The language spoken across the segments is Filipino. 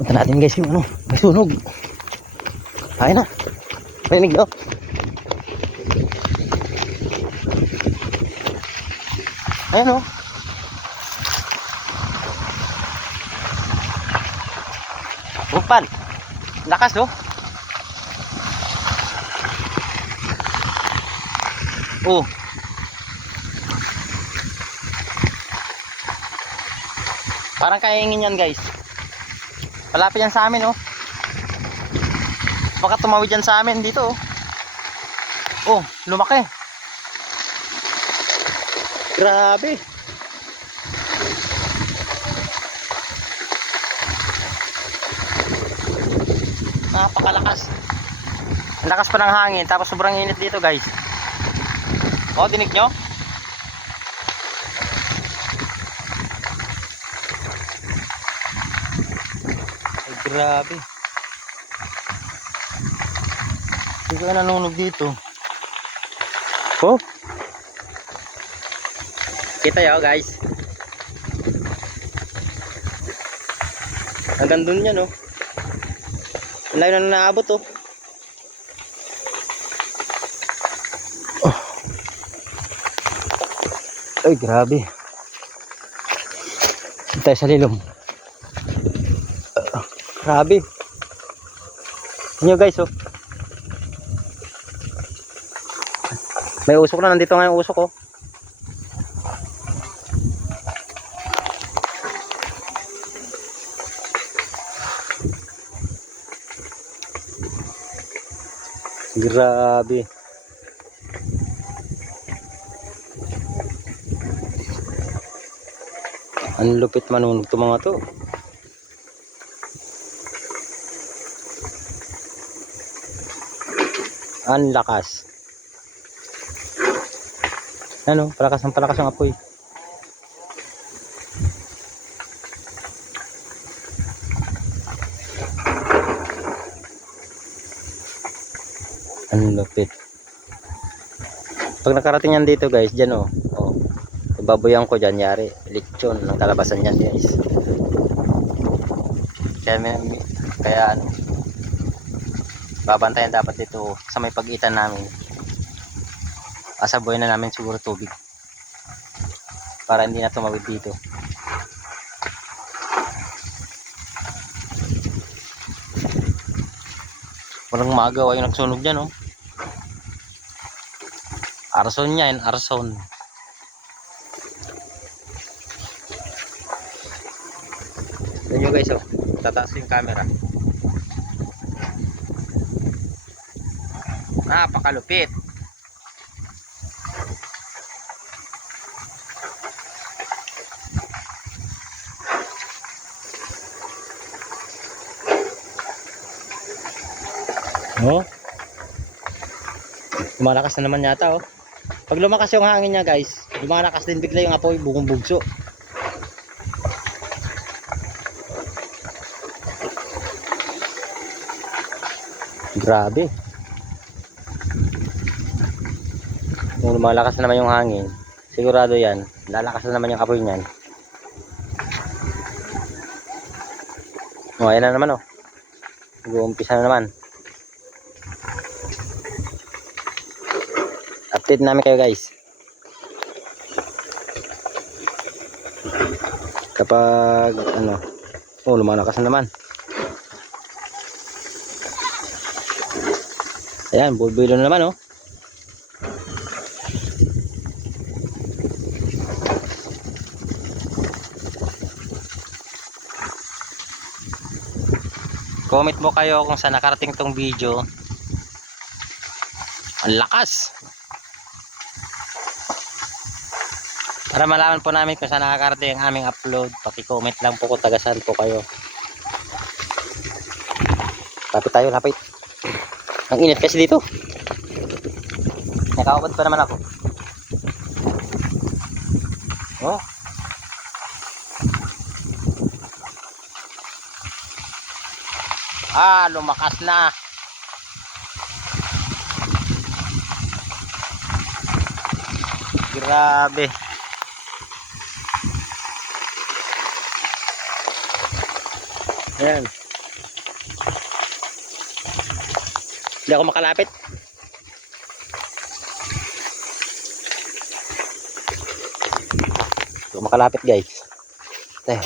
Punta natin guys yung ano, may sunog. Ayun na. Marinig nyo. Ayun o. Bupan. Lakas o. Oh. Parang kaingin yan guys. Malapit yan sa amin oh. Baka tumawid yan sa amin dito oh. Oh, lumaki. Grabe. Napakalakas. Ang lakas pa ng hangin, tapos sobrang init dito guys. Oh, dinig nyo? Ay, grabe. Hindi ko nanunog dito. Oh. Kita yun guys. Hanggang dun yan oh. Ang layo na naabot oh. Ay grabe. Tayo sa lilom. Grabe. Inyo guys oh. May usok na, nandito nga yung usok oh. Grabe. Ang lupit manunog to mga to. Ang lakas. Ano, palakas ang apoy. Ang lupit. Pag nakarating yan dito guys, dyan oh. Oh. Baboyan ko dyan, yari. Lechon ng kalabasan yan guys. Kaya ano, babantayan dapat dito sa may pagitan namin. Asaboy na namin siguro tubig para hindi na tumawid dito. Walang magawa yung nagsunog dyan oh. Arson yan, arson. Yan nyo guys oh, tataas yung camera. Napakalupit. Oh. Lumalakas na naman yata oh. Pag lumakas yung hangin niya guys, lumalakas din bigla yung apoy, bugong bugso. Grabe. Kung lumalakas na naman yung hangin, sigurado yan, lalakas na naman yung apoy niyan. Oh, ayan na naman oh. Mag-uumpisa na naman. Update namin kayo guys kapag ano, oh lumalakas na naman. Ayan, bulbulo na naman oh. Comment mo kayo kung saan nakarating tong video. Ang lakas. Para malaman po namin kung saan nakakarating ang aming upload, paki-comment lang po kung taga saan po kayo. Lapit tayo, lapit. Ang init kasi dito. Nakakabot pa naman ako. Oh. Lumakas na. Grabe. Ayan. Hindi ako makalapit. Hindi ako makalapit guys. Tayo.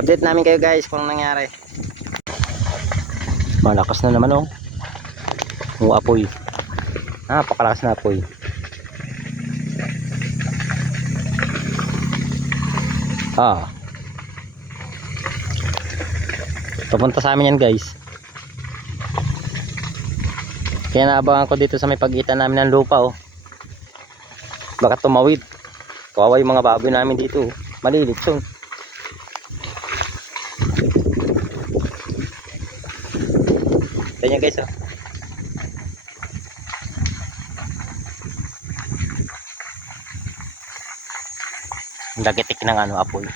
Update namin kayo guys kung anong nangyari. Malakas na naman oh. Apoy. Napakalakas na apoy. Papunta sa amin yan guys. Kaya naabangan ko dito sa may pagitan namin ng lupa oh. Baka tumawid. Kawawa yung mga baboy namin dito oh. Malilitsong. Tignan nyo guys oh. Lagitik ng apoy.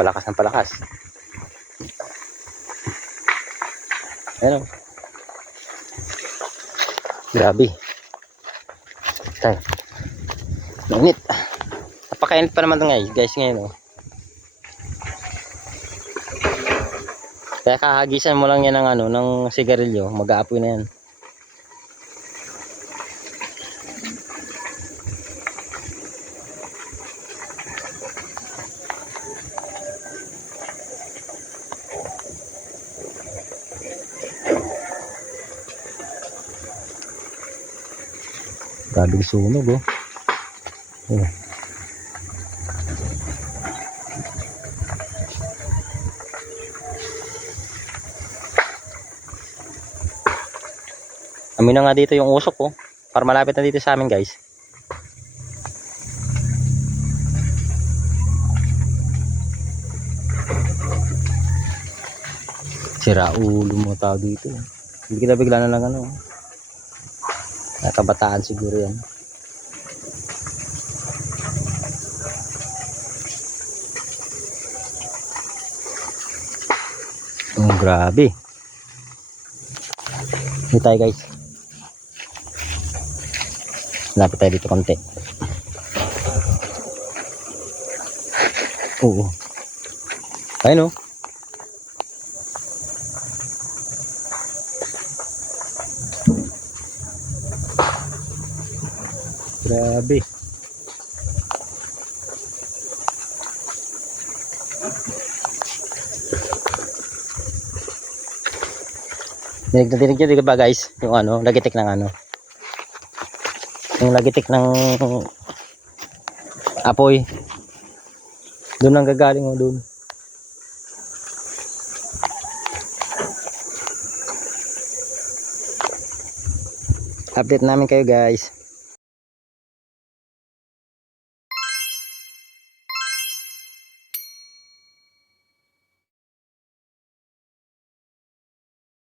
Palakas ng palakas. Ayan o. Grabe. Tayo. Mainit. Napakainit pa naman ito guys ngayon o. Kaya kahagisan mo lang yan ng sigarilyo, mag-aapoy na yan. Grabing sunog oh. Amin na nga dito yung usok oh. Para malapit na dito sa amin guys. Sira ulo mo tao dito. Hindi kita bigla na lang kabataan siguro yan. Grabe. Dito tayo guys. Lapit tayo dito konti. Oo. Ayun oh. Grabe. Dinig nyo di ba guys? Yung lagitik ng yung lagitik ng apoy. Doon ang gagaling doon. Update namin kayo guys.